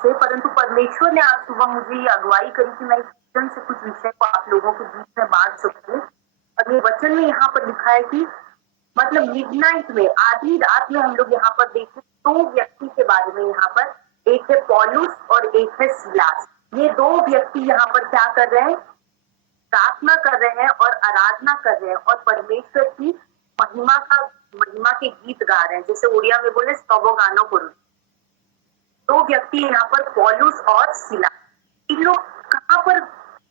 से, परंतु परमेश्वर ने आज सुबह मुझे ये अगुवाई करी कि मैं इस वचन से कुछ विषय को आप लोगों के बीच में बांट सकूं। और ये वचन में यहाँ पर लिखा है कि मतलब मिडनाइट में, आधी रात में हम लोग यहाँ पर देखें दो व्यक्ति के बारे में, यहाँ पर एक है पौलुस और एक है सीलास। ये दो व्यक्ति यहाँ पर क्या कर रहे हैं, प्रार्थना कर रहे हैं और आराधना कर रहे हैं और परमेश्वर की महिमा के गीत गा रहे हैं, जैसे उड़िया में बोले स्तव गानो करो। दो व्यक्ति यहाँ पर पौलुस और सीलास, इन लोग कहाँ पर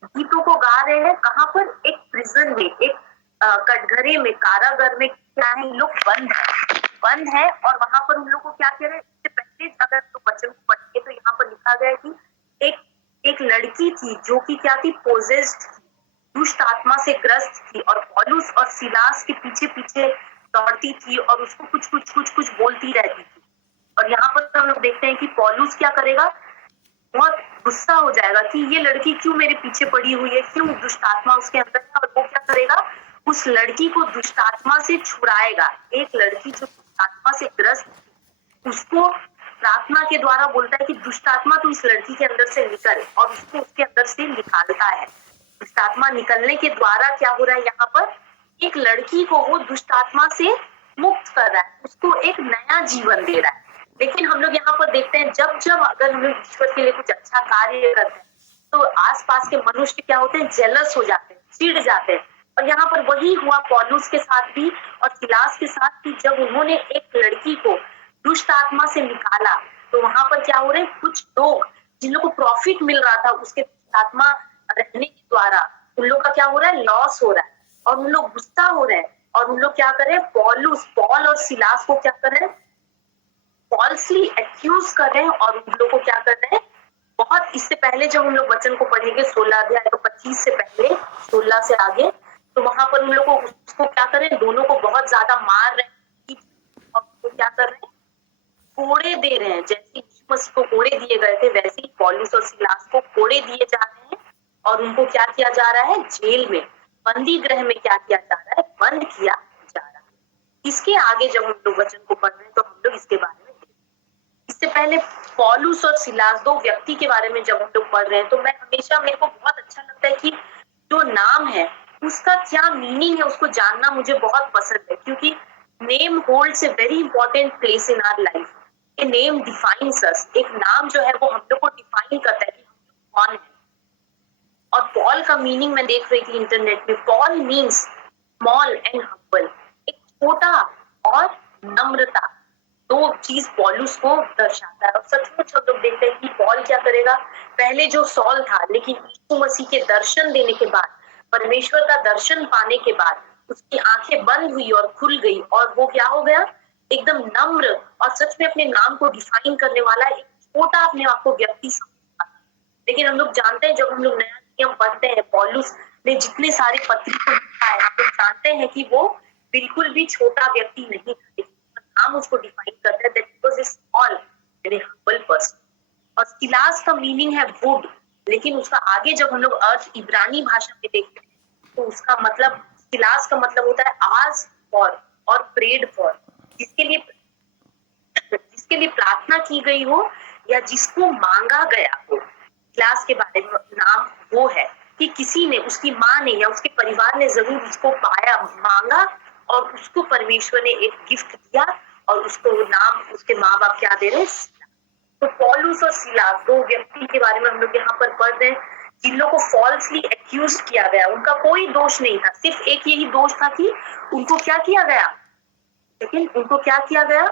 गीतों को गा रहे हैं, कहाँ पर, एक प्रिजन में, एक कटघरे में, कारागार में क्या है, इन लोग बंद है और वहां पर उन लोग को क्या कह रहे हैं। इससे पहले अगर तो बच्चों को पढ़िए तो यहाँ पर लिखा गया है कि एक लड़की थी जो कि क्या थी, पोजेस्ड थी, दुष्ट आत्मा से ग्रस्त थी और पौलुस और सीलास के पीछे पीछे दौड़ती थी और उसको कुछ बोलती रहती थी। और यहाँ पर हम लोग देखते हैं कि पौलुस क्या करेगा, बहुत गुस्सा हो जाएगा कि ये लड़की क्यों मेरे पीछे पड़ी हुई है, क्यों दुष्ट आत्मा उसके अंदर है, और वो क्या करेगा, उस लड़की को दुष्ट आत्मा से छुड़ाएगा। एक लड़की जो दुष्ट आत्मा से ग्रस्त थी उसको प्रार्थना के द्वारा बोलता है कि दुष्ट आत्मा तू इस लड़की के अंदर से निकल, और उसको उसके अंदर से निकालता है। दुष्ट आत्मा निकलने के द्वारा क्या हो रहा है, यहाँ पर एक लड़की को वो दुष्ट आत्मा से मुक्त कर रहा है, उसको एक नया जीवन दे रहा है। लेकिन हम लोग यहाँ पर देखते हैं जब जब अगर हम लोग ईश्वर के लिए कुछ अच्छा कार्य करते हैं तो आसपास के मनुष्य क्या होते हैं, जेलस हो जाते हैं, चिढ़ जाते हैं। और यहाँ पर वही हुआ पौलुस के साथ भी और सिलास के साथ भी। जब उन्होंने एक लड़की को दुष्ट आत्मा से निकाला तो वहां पर क्या हो रहे हैं, कुछ लोग जिन लोग को प्रॉफिट मिल रहा था उसके दुष्ट आत्मा रहने के द्वारा, उन लोग का क्या हो रहा है, लॉस हो रहा है और उन लोग गुस्सा हो रहे हैं। और उन लोग क्या कर रहे हैं, पॉल और सिलास को क्या कर रहे हैं, फॉल्सली एक्यूज कर रहे हैं और उन लोगों को क्या कर रहे हैं, बहुत इससे पहले जब हम लोग वचन को पढ़ेंगे 16 अध्याय तो 25 से पहले 16 से आगे, तो वहां पर उन लोगों को उसको क्या कर रहे हैं, दोनों को बहुत ज्यादा मार रहे हैं और वो क्या कर रहे हैं, कोड़े दे रहे हैं। जैसे यीशु मसीह को कोड़े दिए गए थे वैसे ही पौलुस और सिलास को कोड़े दिए जा रहे हैं और उनको क्या किया जा रहा है, जेल में, बंदी गृह में क्या किया जा रहा है, बंद किया जा रहा है। इसके आगे जब हम लोग वचन को पढ़ रहे हैं तो हम लोग इसके बारे में, इससे पहले पौलुस और सिलास दो व्यक्ति के बारे में जब हम लोग पढ़ रहे हैं तो मेरे को बहुत अच्छा लगता है कि जो नाम है उसका क्या मीनिंग है उसको जानना मुझे बहुत पसंद है, क्योंकि name holds a very important place in our life. A name defines us, एक नाम जो है वो हम लोग को डिफाइन करता है कि हम कौन है। और पॉल का मीनिंग मैं देख रही थी इंटरनेट में, Paul means small and humble, एक छोटा और नम्रता, दो चीज पौलुस को दर्शाता है। और सचमुच हम लोग देखते हैं कि पॉल क्या करेगा, पहले जो सॉल था, लेकिन यीशु मसीह के दर्शन देने के बाद, परमेश्वर का दर्शन पाने के बाद उसकी आंखें बंद हुई और खुल गई और वो क्या हो गया, एकदम नम्र और सच में अपने नाम को डिफाइन करने वाला एक छोटा अपने आप को व्यक्ति समझता। लेकिन हम लोग जानते हैं जब हम लोग नया नियम पढ़ते हैं, पौलुस ने जितने सारे पत्री को लिखा है हम लोग जानते हैं कि वो बिल्कुल भी छोटा व्यक्ति नहीं था, नाम उसको डिफाइन करता है, that was a small and humble person. और सिलास का मीनिंग है वुड, लेकिन उसका आगे जब हम लोग अर्थ इब्रानी भाषा में देखते हैं तो उसका मतलब, सिलास का मतलब होता है आस्क फॉर और प्रेड फॉर, जिसके लिए प्रार्थना की गई हो या जिसको मांगा गया हो। सिलास के बारे में नाम वो है कि किसी ने, उसकी माँ ने या उसके परिवार ने जरूर उसको पाया, मांगा और उसको परमेश्वर ने एक गिफ्ट दिया और उसको नाम उसके माँ बाप क्या दे रहे हैं। तो पौलुस और सिलास दो व्यक्ति के बारे में हम लोग यहाँ पर पढ़ रहे हैं जिन लोगों को फॉल्सली एक्यूज किया गया। उनका कोई दोष नहीं था, सिर्फ एक यही दोष था कि उनको क्या किया गया, लेकिन उनको क्या किया गया,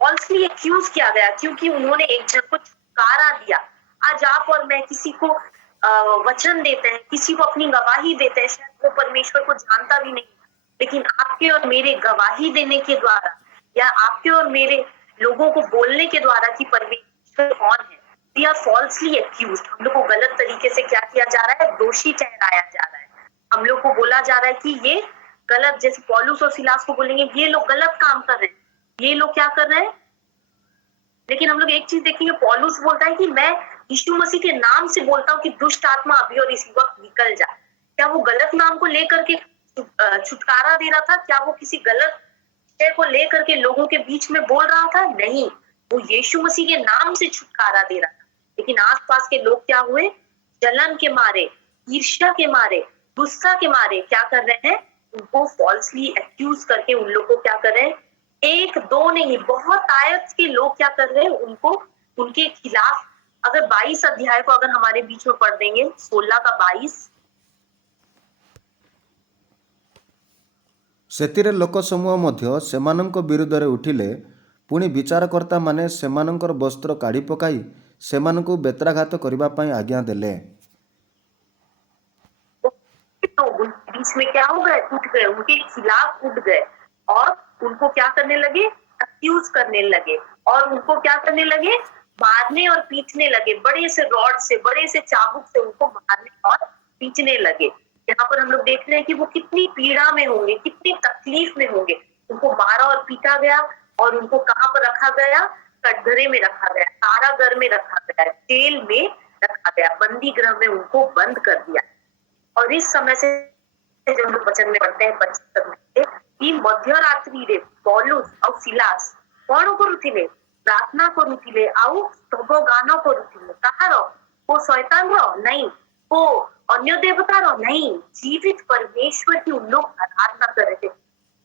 फॉल्सली एक्यूज किया गया क्योंकि उन्होंने एक जन को छुटकारा दिया। आज आप और मैं किसी को वचन देते हैं, किसी को अपनी गवाही देते हैं, शायद वो परमेश्वर को जानता भी नहीं, लेकिन आपके और मेरे गवाही देने के द्वारा या आपके और मेरे लोगों को बोलने के द्वारा कि परमेश्वर कौन है, वी आर फॉल्सली एक्यूज्ड। हम लोग को गलत तरीके से क्या किया जा रहा है, दोषी ठहराया जा रहा है। हम लोग को बोला जा रहा है कि ये गलत, जैसे पौलुस और सिलास को बोलेंगे ये लोग गलत काम कर रहे हैं, ये लोग क्या कर रहे हैं। लेकिन हम लोग एक चीज देखेंगे, पौलुस बोलता है कि मैं यीशु मसीह के नाम से बोलता हूँ कि दुष्ट आत्मा अभी और इसी वक्त निकल जा। क्या वो गलत नाम को लेकर के छुटकारा दे रहा था? क्या वो किसी गलत विषय को लेकर के लोगों के बीच में बोल रहा था? नहीं, वो यीशु मसीह के नाम से छुटकारा दे रहा था। लेकिन आसपास के लोग क्या हुए, जलन के मारे, ईर्ष्या के मारे, गुस्सा के मारे क्या कर रहे हैं, उनको फॉल्सली एक्यूज करके उन लोग को क्या कर रहे हैं, एक दो नहीं बहुत आयत के लोग क्या कर रहे हैं, उनको उनके खिलाफ। अगर 22 अध्याय को अगर हमारे बीच में पढ़ देंगे, 16 का 22, ସେଥିରେ ଲୋକ ସମୂହ ମଧ୍ୟ ସେମାନଙ୍କ ବିରୁଦ୍ଧରେ ଉଠିଲେ। ପୁଣି ବିଚାରକର୍ତ୍ତା ମାନେ ସେମାନଙ୍କର ବସ୍ତ୍ର କାଢ଼ି ପକାଇ ସେମାନଙ୍କୁ ବେତ୍ରାଘାତ କରିବା ପାଇଁ ଆଜ୍ଞା ଦେଲେ। तो उनके बीच में क्या हो गए, उठ गए, उनके खिलाफ उठ गए और उनको क्या करने लगे, अक्यूज करने लगे और उनको क्या करने लगे, मारने और पीटने लगे, बड़े से रॉड से, बड़े से चाबुक से उनको मारने और पीटने लगे। यहाँ पर हम लोग देख रहे हैं कि वो कितनी पीड़ा में होंगे, कितनी तकलीफ में होंगे। उनको मारा और पीटा गया और उनको कहाँ पर रखा गया, कटघरे में रखा गया, कारागार में रखा गया, जेल में रखा गया, बंदी गृह में उनको बंद कर दिया। और इस समय से जब हम लोग वचन में पढ़ते हैं 25 में कि मध्यरात्रि रे पौलुस और सिलास कौन करुथिले, प्रार्थना करुथिले आउ स्तव गान करुथिले। कहार, वो शैतान रो नहीं, वो अन्य देवता रो नहीं, जीवित परमेश्वर की उन लोग आराधना कर रहे थे।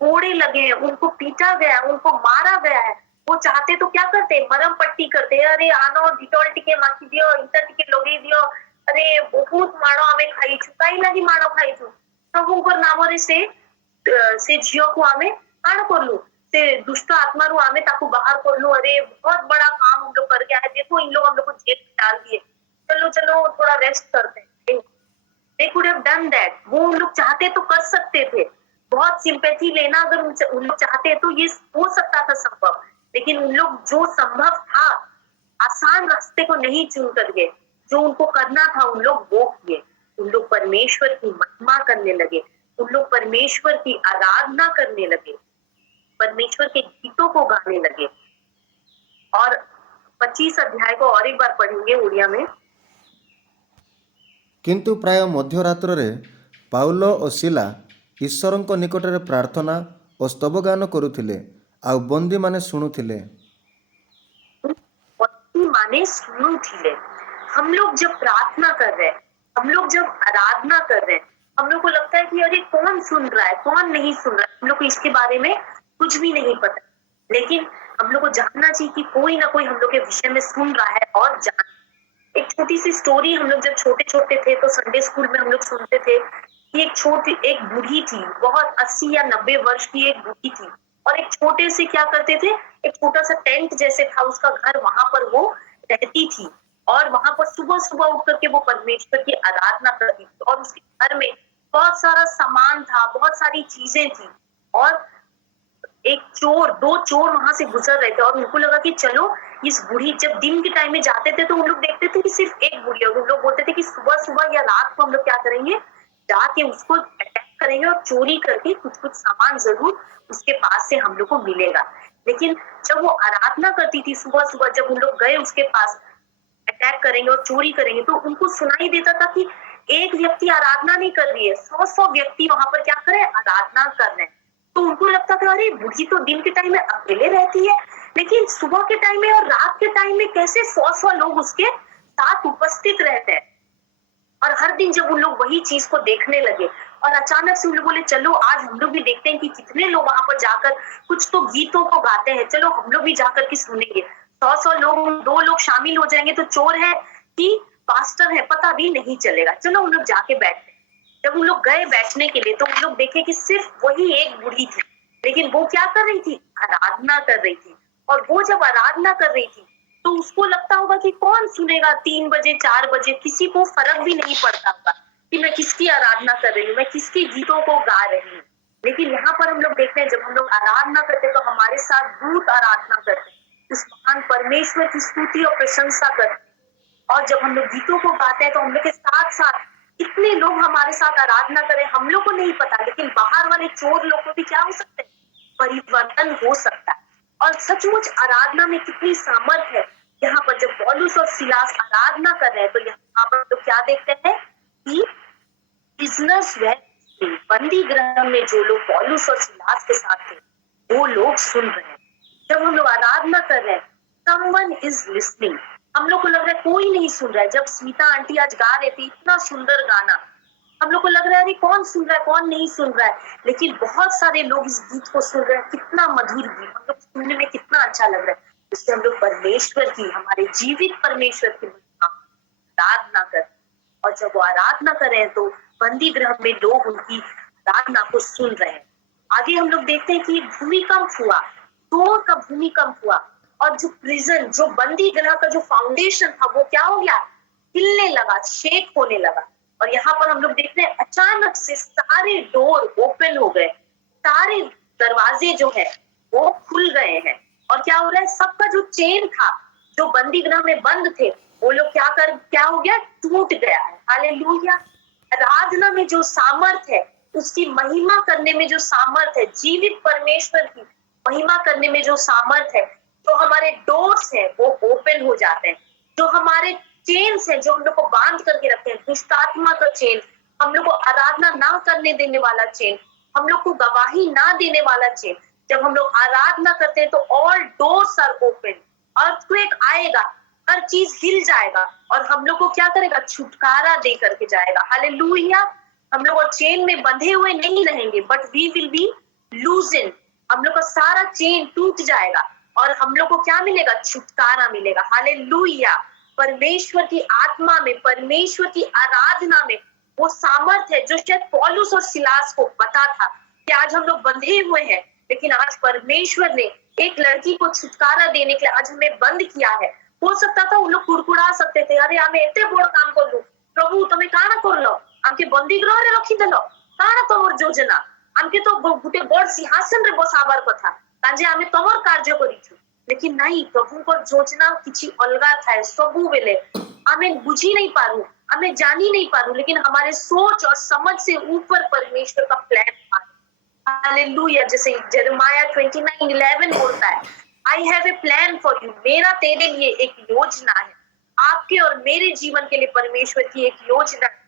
कोड़े लगे हैं, उनको पीटा गया, उनको मारा गया है। वो चाहते तो क्या करते, मरम पट्टी करते, अरे आनो डिटोल टिके माखी दियो, इंटर टिके लगे दियो, अरे बहुत माड़ो आमे खाइछु, काई लागी माड़ो खाइछु, प्रभुଙ୍କର नामରେ से झियो को आमे काण करलु, से दुष्ट आत्मा रू आमे ताकू बाहर करलु। अरे बहुत बड़ा काम हम लोग करके आए, देखो इन लोग हम लोग को जेल में डाल दिए, चलो चलो थोड़ा रेस्ट करते हैं। They could have done that। वो उन लोग चाहते तो कर सकते थे, बहुत सिंपैथी लेना अगर उन लोग चाहते तो ये हो सकता था संभव। लेकिन उन लोग जो संभव था, आसान रास्ते को नहीं चुन कर गए, जो उनको करना था उन लोग वो किए। उन लोग परमेश्वर की महिमा करने लगे, उन लोग परमेश्वर की आराधना करने लगे, परमेश्वर के गीतों को गाने लगे। और 25 अध्याय को और एक बार पढ़ेंगे उड़िया में। କିନ୍ତୁ ପ୍ରାୟ ମଧ୍ୟରାତ୍ରରେ ପାଉଲ ଓ ସିଲା ଈଶ୍ୱରଙ୍କ ନିକଟରେ ପ୍ରାର୍ଥନା ଓ ସ୍ତବଗାନ କରୁଥିଲେ, ଆଉ ବନ୍ଦୀମାନେ ଶୁଣୁଥିଲେ। माने सुनु थी। हम लोग जब प्रार्थना कर रहे हैं, हम लोग जब आराधना कर रहे हैं, हम लोग को लगता है कि अरे कौन सुन रहा है, कौन नहीं सुन रहा है, हम लोग को इसके बारे में कुछ भी नहीं पता। लेकिन हम लोग को जानना चाहिए कि कोई ना कोई हम लोग के विषय में सुन रहा है और जान। एक छोटी सी स्टोरी, हम लोग जब छोटे छोटे थे तो संडे स्कूल में हम लोग सुनते थे कि एक बूढ़ी थी, बहुत 80 या 90 वर्ष की एक बूढ़ी थी और एक छोटे से क्या करते थे, एक छोटा सा टेंट जैसे था उसका घर, वहां पर वो रहती थी और वहां पर सुबह सुबह उठ करके वो परमेश्वर की आराधना करती थी। और उसके घर में बहुत सारा सामान था, बहुत सारी चीजें थी और दो चोर वहां से गुजर रहे थे और उनको लगा कि चलो इस बूढ़ी, जब दिन के टाइम में जाते थे तो उन लोग देखते थे कि सिर्फ एक बूढ़ी, और उन लोग बोलते थे कि सुबह सुबह या रात को हम लोग क्या करेंगे, जाके उसको अटैक करेंगे और चोरी करके कुछ कुछ सामान जरूर उसके पास से हम लोग को मिलेगा। लेकिन जब वो आराधना करती थी सुबह सुबह, जब उन लोग गए उसके पास अटैक करेंगे और चोरी करेंगे, तो उनको सुनाई देता था कि एक व्यक्ति आराधना नहीं कर रही है, 100 व्यक्ति वहां पर क्या करे, आराधना कर रहे हैं। तो उनको लगता था अरे बूढ़ी तो दिन के टाइम में अकेले रहती है, लेकिन सुबह के टाइम में और रात के टाइम में कैसे 100 लोग उसके साथ उपस्थित रहते हैं। और हर दिन जब उन लोग वही चीज को देखने लगे और अचानक से उन लोग बोले चलो आज हम लोग भी देखते हैं कि कितने लोग वहां पर जाकर कुछ तो गीतों को गाते हैं, चलो हम लोग भी जाकर के सुनेंगे। 100 लोग, 2 लोग शामिल हो जाएंगे तो चोर है कि पास्टर है पता भी नहीं चलेगा, चलो हम लोग जाके बैठते हैं। जब उन लोग गए बैठने के लिए तो उन लोग देखे कि सिर्फ वही एक बूढ़ी थी, लेकिन वो क्या कर रही थी, आराधना कर रही थी। और वो जब आराधना कर रही थी तो उसको लगता होगा कि कौन सुनेगा, 3 बजे 4 बजे किसी को फर्क भी नहीं पड़ता होगा कि मैं किसकी आराधना कर रही हूँ, मैं किसके गीतों को गा रही हूँ। लेकिन यहाँ पर हम लोग देखते हैं जब हम लोग आराधना करते हैं तो हमारे साथ दूत आराधना करते हैं, उस महान परमेश्वर की स्तुति और प्रशंसा करते हैं। और जब हम लोग गीतों को गाते हैं तो हम लोग के साथ साथ कितने लोग हमारे साथ आराधना करें हम लोग को नहीं पता, लेकिन बाहर वाले चोर लोग को भी क्या हो सकते हैं, परिवर्तन हो सकता है। और सचमुच आराधना में कितनी सामर्थ है। यहाँ पर जब पौलुस और सिलास आराधना कर रहे हैं तो यहाँ पर तो क्या देखते हैं कि बिजनेस बंदी गृह में जो लोग पौलुस और सिलास के साथ थे वो लोग सुन रहे हैं। जब हम लोग आराधना कर रहे हैं someone is listening. हम लोग को लग रहा है कोई नहीं सुन रहा है। जब स्मिता आंटी आज गा रहे थे इतना सुंदर गाना, हम लोग को लग रहा है अरे कौन सुन रहा है, कौन नहीं सुन रहा है, लेकिन बहुत सारे लोग इस गीत को सुन रहे हैं। कितना मधुर गीत, हम लोग सुनने में कितना अच्छा लग रहा है। इससे हम लोग परमेश्वर की, हमारे जीवित परमेश्वर की आराधना करें। और जब वो आराधना करें तो बंदी गृह में लोग उनकी आराधना को सुन रहे हैं। आगे हम लोग देखते हैं कि भूमिकंप हुआ, जोर का भूमिकंप हुआ, और जो प्रिजन, जो बंदी गृह का जो फाउंडेशन था वो क्या हो गया, हिलने लगा, शेक होने लगा। और यहाँ पर हम लोग देखते हैं अचानक से सारे डोर ओपन हो गए, सारे दरवाजे जो है वो खुल गए हैं। और क्या हो रहा है, सबका जो चेन था, जो बंदी गृह में बंद थे, वो लोग क्या हो गया, टूट गया है। हालेलुया। आराधना में जो सामर्थ है, उसकी महिमा करने में जो सामर्थ है, जीवित परमेश्वर की महिमा करने में जो सामर्थ है, जो हमारे डोर्स है वो ओपन हो जाते हैं। जो हमारे चेन्स है, जो हम लोग को बांध करके रखते हैं, दुष्ट आत्मा का चेन, हम लोग को आराधना ना करने देने वाला चेन, हम लोग को गवाही ना देने वाला चेन, जब हम लोग आराधना करते हैं तो all doors are open. Earthquake आएगा, हर चीज हिल जाएगा, और हम लोग को क्या करेगा, छुटकारा दे करके जाएगा। हालेलुया। हम लोग चेन में बंधे हुए नहीं रहेंगे, but we will be loosen. हम लोग का सारा चेन टूट जाएगा और हम लोग को क्या मिलेगा, छुटकारा मिलेगा। हालेलुया। परमेश्वर की आत्मा में, परमेश्वर की आराधना में वो सामर्थ है जो शायद पौलुस और सिलास को पता था कि आज हम लोग बंधे हुए हैं, लेकिन आज परमेश्वर ने एक लड़की को छुटकारा देने के लिए आज हमें बंद किया है। हो सकता था उन लोग कुड़कुड़ा सकते थे, अरे हमें एते बड़ काम कर लू, प्रभु तुम्हें काना करलो, आमके बंदी गृह रे रखी देलो, काना तमर योजना, आमके तो गुटे बड़ सिंहासन रे बसाबार कथा, ताजे आमे तमर कार्य करिछु। लेकिन नहीं, प्रभुଙ୍କର योजना किछि अलगा था। सबु बेले आमे बुझी नहीं पारू, हमें जानी नहीं पारू, लेकिन हमारे सोच और समझ से ऊपर परमेश्वर का प्लान था। हालेलुया। जैसे यिर्मयाह 29:11 बोलता है, I have a plan for you, मेरा तेरे लिए एक योजना है। आपके और मेरे जीवन के लिए परमेश्वर की एक योजना है।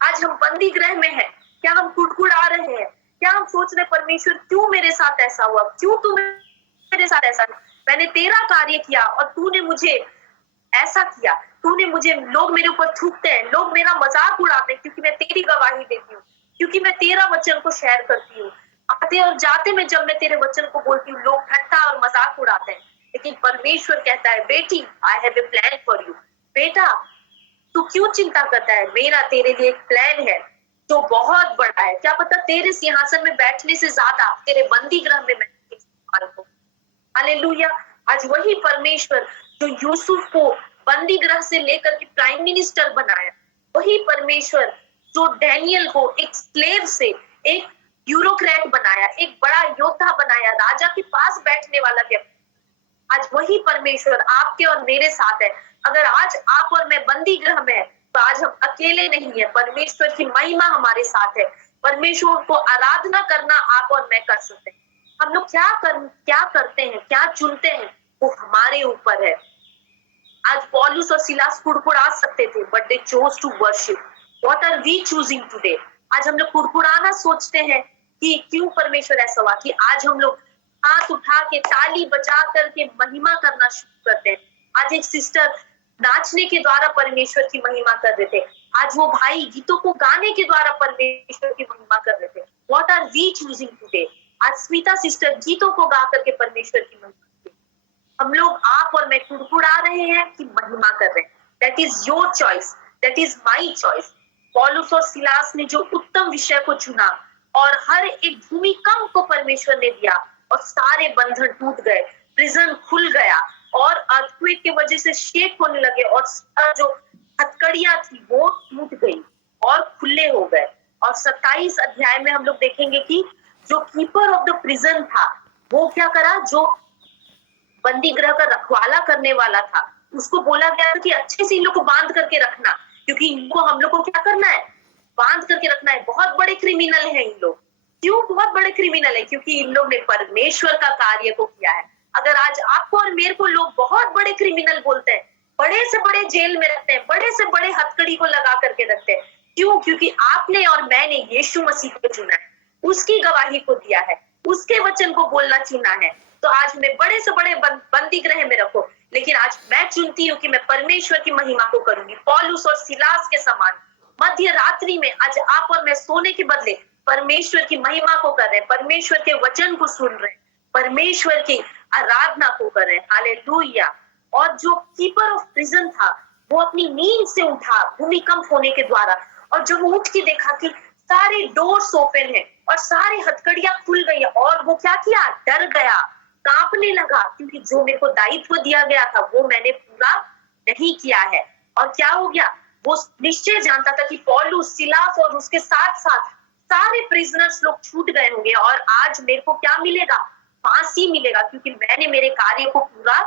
आज हम बंदी गृह में हैं, क्या हम कुड़कुड़ा रहे हैं, क्या हम सोच रहे परमेश्वर क्यों मेरे साथ ऐसा हुआ, क्यों तू मेरे साथ ऐसा, मैंने तेरा कार्य किया और तूने मुझे ऐसा किया, तूने मुझे, लोग मेरे ऊपर थूकते हैं, लोग मेरा मजाक उड़ाते हैं, क्योंकि मैं तेरी गवाही देती हूँ, क्योंकि मैं तेरा वचन को शेयर करती हूँ। आते और जाते में जब मैं तेरे वचन को बोलती हूँ, लोग ठट्ठा और मजाक उड़ाते हैं, लेकिन परमेश्वर कहता है, बेटी I have a plan for you. बेटा तू क्यों चिंता करता है, मेरा तेरे लिए एक प्लान है जो बहुत बड़ा है। क्या पता तेरे सिंहासन में बैठने से ज्यादा तेरे बंदी गृह में मैं इस्तेमाल करूं। हालेलुया। आज वही परमेश्वर जो यूसुफ को बंदी गृह से लेकर के प्राइम मिनिस्टर बनाया, वही परमेश्वर जो डैनियल को एक स्लेव से एक ब्यूरोक्रेट बनाया, एक बड़ा योद्धा बनाया, राजा के पास बैठने वाला व्यक्ति, आज वही परमेश्वर आपके और मेरे साथ है। अगर आज आप और मैं बंदी गृह में है, तो आज हम अकेले नहीं है, परमेश्वर की महिमा हमारे साथ है। परमेश्वर को आराधना करना आप और मैं कर सकते हैं। हम लोग क्या करते हैं, क्या चुनते हैं, वो हमारे ऊपर है। आज पौलुस और सिलास कुड़कुड़ा सकते थे, but they chose to worship. What are we choosing today? आज हम लोग कुड़कुड़ाना सोचते हैं कि क्यों परमेश्वर ऐसा हुआ, कि आज हम लोग हाथ उठा के ताली बजा करके महिमा करना शुरू करते हैं। आज एक सिस्टर नाचने के द्वारा परमेश्वर की महिमा कर रहे थे, आज वो भाई गीतों को गाने के द्वारा परमेश्वर की महिमा कर रहे थे। What are we choosing today? आज स्मिता सिस्टर गीतों को गा करके परमेश्वर की महिमा, हम लोग, आप और मैं कुड़कुड़ा रहे हैं कि महिमा कर रहे हैं? That is your choice, that is my choice. पौलुस और सिलास ने जो उत्तम विषय को चुना और हर एक भूमिकंप को परमेश्वर ने दिया और सारे बंधन टूट गए, प्रिजन खुल गया और अर्थक्वेक की वजह से शेक होने लगे और जो हथकड़ियां थी वो टूट गई और खुले हो गए। और 27 अध्याय में हम लोग देखेंगे कि जो कीपर ऑफ द प्रिजन था वो क्या करा, जो बंदी गृह का रखवाला करने वाला था, उसको बोला गया कि अच्छे से इन लोग को बांध करके रखना, क्योंकि इनको हम लोग को क्या करना है, बांध करके रखना है। बहुत बड़े क्रिमिनल हैं इन लोग। क्यों बहुत बड़े क्रिमिनल है? क्योंकि इन लोग ने परमेश्वर का कार्य को किया है। अगर आज आपको और मेरे को लोग बहुत बड़े क्रिमिनल बोलते हैं, बड़े से बड़े जेल में रखते हैं, बड़े से बड़े हथकड़ी को लगा करके रखते हैं, क्यों? क्योंकि आपने और मैंने यीशु मसीह को चुना है, उसकी गवाही को दिया है, उसके वचन को बोलना चुना है। तो आज मैं बड़े से बड़े बंदी गृह में रखो, लेकिन आज मैं चुनती हूँ कि मैं परमेश्वर की महिमा को करूंगी। पौलुस और सिलास के समान मध्य रात्रि में आज आप और मैं सोने के बदले परमेश्वर की महिमा को कर रहे हैं, परमेश्वर के वचन को सुन रहे हैं, परमेश्वर की आराधना को कर रहे हैं। हालेलुया। और जो कीपर ऑफ प्रिजन था वो अपनी नींद से उठा भूमिकंप होने के द्वारा, और जब वो उठ के देखा कि सारे डोर्स ओपन है और सारी हथकड़ियां खुल गई, और वो क्या किया, डर गया, कांपने लगा, क्योंकि जो मेरे को दायित्व दिया गया था वो मैंने पूरा नहीं किया है। और क्या हो गया, वो निश्चय जानता था कि पौलुस, सिलास और उसके साथ साथ सारे प्रिजनर्स लोग छूट गए होंगे, और आज मेरे को क्या मिलेगा, फांसी मिलेगा, क्योंकि मैंने मेरे कार्य को पूरा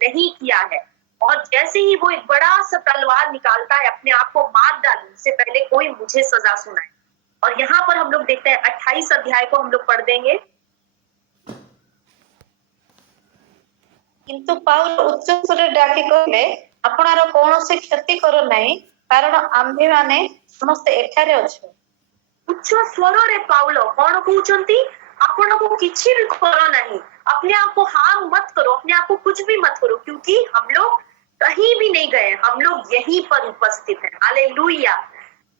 नहीं किया है। और जैसे ही वो एक बड़ा सा तलवार निकालता है अपने आप को मार डालने, इससे पहले कोई मुझे सजा सुनाए। और यहाँ पर हम लोग देखते हैं 28 अध्याय को हम लोग पढ़ देंगे। किंतु पाउल उच्च स्वर डाकी कहले, आपणार कौनसी क्षति करो नहीं, कारण आम्भे माने समस्त एठारे अछु। उच्च स्वर रे पाउलो कौन कहउचंती, आपण को किछि भी करो नहीं, अपने आप को हार्म मत करो, अपने आप को कुछ भी मत करो, क्योंकि हम लोग कहीं भी नहीं गए, हम लोग यहीं पर उपस्थित हैं। Hallelujah.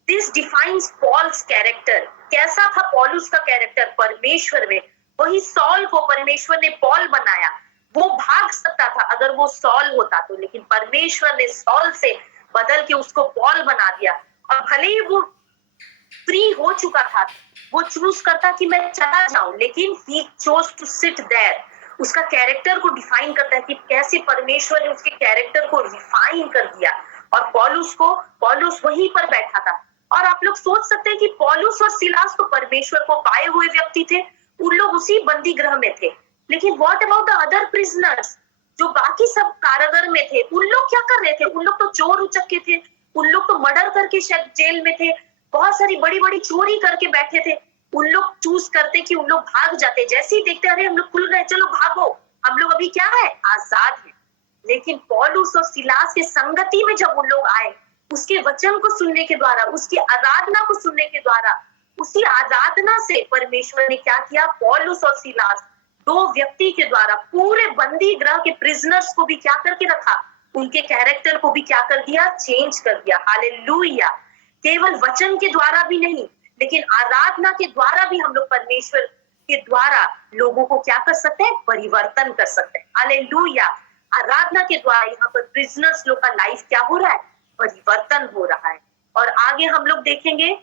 This defines Paul's character. कैसा था पौलुस का कैरेक्टर परमेश्वर में? वही सॉल को परमेश्वर ने पॉल बनाया। वो भाग सकता था अगर वो सॉल होता तो, लेकिन परमेश्वर ने सॉल से बदल के उसको पॉल बना दिया। और भले ही वो फ्री हो चुका था, वो चूज करता कि मैं चला जाऊं, लेकिन he chose to sit there. उसका कैरेक्टर को डिफाइन करता है कि कैसे परमेश्वर ने उसके कैरेक्टर को रिफाइन कर दिया। और पौलुस वहीं पर बैठा था। और आप लोग सोच सकते हैं कि पौलुस और सिलास तो परमेश्वर को पाए हुए व्यक्ति थे, उन लोग उसी बंदी गृह में थे, लेकिन what about the other prisoners, जो बाकी सब कारागार में थे, उन लोग क्या कर रहे थे? उन लोग तो चोर उचक्के थे, उन लोग तो मर्डर करके शायद जेल में थे, बहुत सारी बड़ी बड़ी चोरी करके बैठे थे। उन लोग चूज करते कि उन लोग भाग जाते, जैसे ही देखते अरे हम लोग खुल गए, चलो भागो, हम लोग अभी क्या है, आजाद है। लेकिन पौलुस और सिलास के संगति में जब उन लोग आए, उसके वचन को सुनने के द्वारा, उसकी आराधना को सुनने के द्वारा, उसी आराधना से परमेश्वर ने क्या किया, पौलुस और सिलास दो व्यक्ति के द्वारा पूरे बंदी गृह के प्रिजनर्स को भी क्या करके रखा, उनके कैरेक्टर को भी क्या कर दिया, चेंज कर दिया। हालेलुया। केवल वचन के द्वारा भी नहीं, लेकिन आराधना के द्वारा भी हम लोग परमेश्वर के द्वारा लोगों को क्या कर सकते हैं, परिवर्तन कर सकते हैं। हालेलुया। आराधना के द्वारा यहाँ पर प्रिजनर्स लोग का लाइफ क्या हो रहा है, परिवर्तन हो रहा है। और आगे हम लोग देखेंगे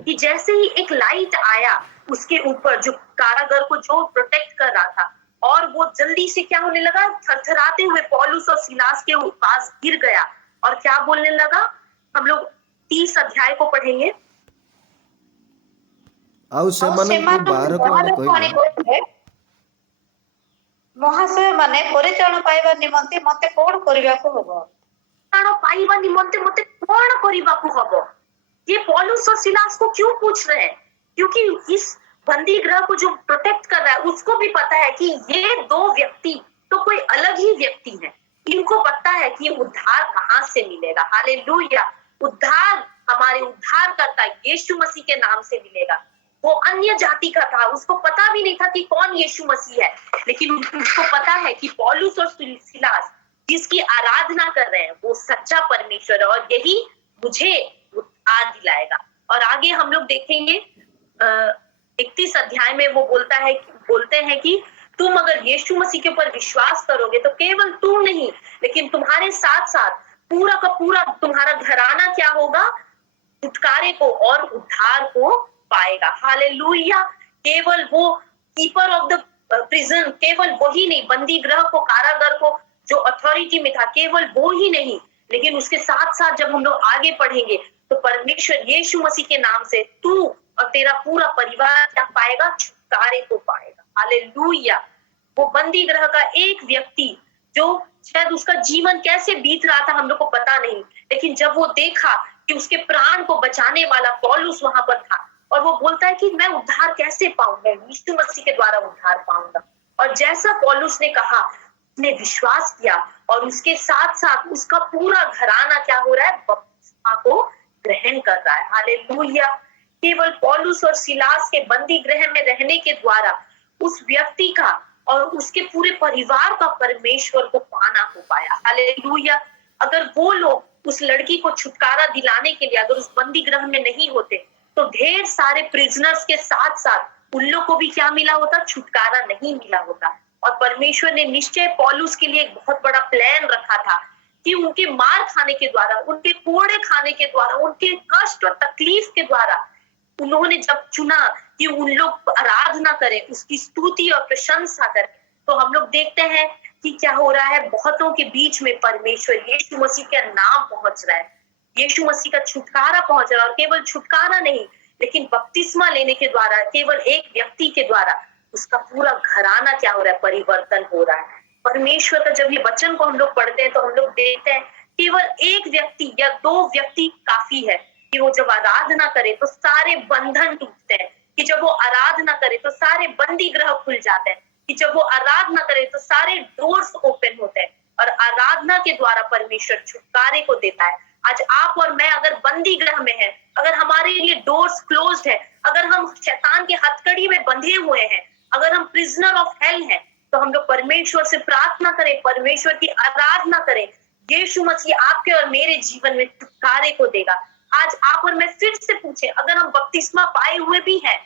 कि जैसे ही एक लाइट आया उसके ऊपर, जो कारागार को जो प्रोटेक्ट कर रहा था, और वो जल्दी से क्या होने लगा, थरथराते हुए पौलुस और सिलास के पास गिर गया और क्या बोलने लगा। हम लोग 30 अध्याय को पढ़ेंगे। महाशय माने परित्राण पाइबा निमंते मते कोन करिबाको हबो, परित्राण पाइबा निमंते मते कोन करिबाको हबो। ये पौलुस और सिलास को क्यों पूछ रहे हैं? क्योंकि इस बंदी गृह को जो प्रोटेक्ट कर रहा है उसको भी पता है कि ये दो व्यक्ति तो कोई अलग ही व्यक्ति है। इनको पता है कि उद्धार कहां से मिलेगा। हालेलुया। उद्धार हमारे उद्धारकर्ता यीशु मसीह के नाम से मिलेगा। वो अन्य जाति का था, उसको पता भी नहीं था कि कौन यीशु मसीह है, लेकिन उसको पता है कि पौलुस और सिलास जिसकी आराधना कर रहे हैं वो सच्चा परमेश्वर है, और यही मुझे उद्धार दिलाएगा। और आगे हम लोग देखेंगे 31 अध्याय में वो बोलते हैं कि तुम अगर यीशु मसीह के ऊपर विश्वास करोगे तो केवल तुम नहीं, लेकिन तुम्हारे साथ साथ पूरा का पूरा तुम्हारा घराना क्या होगा, छुटकारे को और उद्धार को पाएगा। हालेलुया। केवल वो कीपर ऑफ द प्रिजन, केवल वही नहीं, बंदी गृह को, कारागार को जो अथॉरिटी में था, केवल वो ही नहीं, लेकिन उसके साथ साथ जब हम लोग आगे पढ़ेंगे तो परमेश्वर यीशु मसीह के नाम से तू और तेरा पूरा परिवार क्या पाएगा, छुटकारे को पाएगा। हालेलुया। वो बंदी गृह का एक व्यक्ति जो शायद उसका जीवन कैसे बीत रहा था हम लोग को पता नहीं, लेकिन जब वो देखा कि उसके प्राण को बचाने वाला पौलुस वहां पर था, और वो बोलता है कि मैं उद्धार कैसे पाऊंगा, यीशु मसीह के द्वारा उद्धार पाऊंगा। और जैसा पौलुस ने कहा, उसने विश्वास किया, और उसके साथ साथ उसका पूरा घराना क्या हो रहा है, बपतिस्मा को ग्रहण कर रहा है। हालेलुया। केवल पौलुस और सिलास के बंदी गृह में रहने के द्वारा उस व्यक्ति का और उसके पूरे परिवार का परमेश्वर को पाना हो पाया। हालेलुया। अगर वो लोग उस लड़की को छुटकारा दिलाने के लिए अगर उस बंदी गृह में नहीं होते तो ढेर सारे प्रिजनर्स के साथ साथ उन लोग को भी क्या मिला होता? छुटकारा नहीं मिला होता। और परमेश्वर ने निश्चय पौलुस के लिए एक बहुत बड़ा प्लान रखा था कि उनके मार खाने के द्वारा, उनके कोड़े खाने के द्वारा, उनके कष्ट और तकलीफ के द्वारा उन्होंने जब चुना कि उन लोग आराधना करें, उसकी स्तुति और प्रशंसा करें, तो हम लोग देखते हैं कि क्या हो रहा है, बहुतों के बीच में परमेश्वर यीशु मसीह का नाम पहुंच रहा है, यीशु मसीह का छुटकारा पहुंच रहा है। और केवल छुटकारा नहीं, लेकिन बपतिस्मा लेने के द्वारा, केवल एक व्यक्ति के द्वारा उसका पूरा घराना क्या हो रहा है? परिवर्तन हो रहा है। परमेश्वर का जब ये वचन को हम लोग पढ़ते हैं तो हम लोग देखते हैं केवल एक व्यक्ति या दो व्यक्ति काफी है कि वो जब आराधना करे तो सारे बंधन टूटते हैं, कि जब वो आराधना करे तो सारे बंदी गृह खुल जाते हैं, कि जब वो आराधना करे तो सारे डोर्स ओपन होते हैं और आराधना के द्वारा परमेश्वर छुटकारे को देता है। आज आप और मैं अगर बंदी गृह में हैं, अगर हमारे लिए डोर्स क्लोज्ड है, अगर हम शैतान की हथकड़ी में बंधे हुए हैं, अगर हम प्रिजनर ऑफ हेल हैं, तो हम लोग परमेश्वर से प्रार्थना करें, परमेश्वर की आराधना करें। यीशु मसीह आपके और मेरे जीवन में छुटकारे को देगा। आज आप और मैं फिर से पूछें, अगर हम बपतिस्मा पाए हुए भी हैं,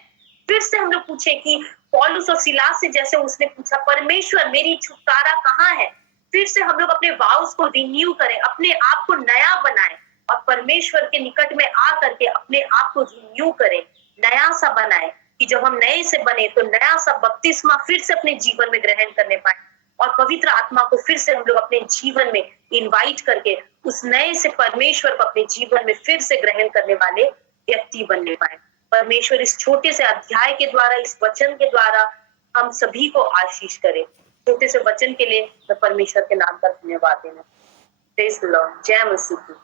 फिर से हम लोग पूछें कि पौलुस और सिलास से जैसे उसने पूछा, परमेश्वर मेरी छुटकारा कहाँ है? फिर से हम लोग अपने वाउस को रिन्यू करें, अपने आप को नया बनाएं और परमेश्वर के निकट में आ करके अपने आप को रिन्यू करें, नया सा बनाएं, कि जब हम नए से बने तो नया सा बपतिस्मा फिर से अपने जीवन में ग्रहण करने पाए और पवित्र आत्मा को फिर से हम लोग अपने जीवन में इनवाइट करके उस नए से परमेश्वर को अपने जीवन में फिर से ग्रहण करने वाले व्यक्ति बनने पाए। परमेश्वर इस छोटे से अध्याय के द्वारा, इस वचन के द्वारा हम सभी को आशीष करे। छोटे से वचन के लिए मैं परमेश्वर के नाम पर धन्यवाद देना। Praise the Lord. जय मसीह।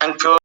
Thank you.